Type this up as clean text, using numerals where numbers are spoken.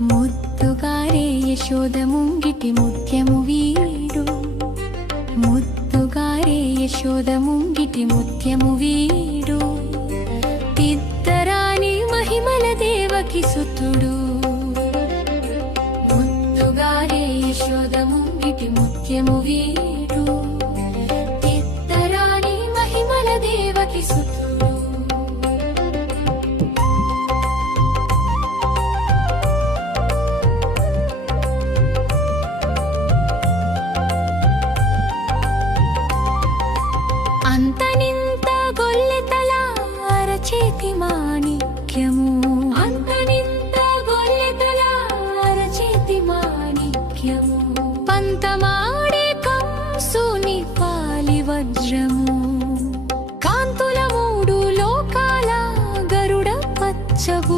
ముద్దుగారే యశోద ముంగిటి ముత్యము వీడు, ముద్దుగారే యశోద ముంగిటి ముత్యము వీడు, తిద్దరాని మహిమల దేవకి సుతుడు. ముద్దుగారే యశోద ముంగిటి ముత్యము వీడు, తిద్దరాని మహిమల దేవకి సుతుడు. అంతనింత గొల్లెతల అరచేతి మాణిక్యము, అంతనింత గొల్లెతల అరచేతి మాణిక్యము, పంతమాడే కంసుని పాలి వజ్రము, కాంతుల మూడు లోకాల గరుడ పచ్చగు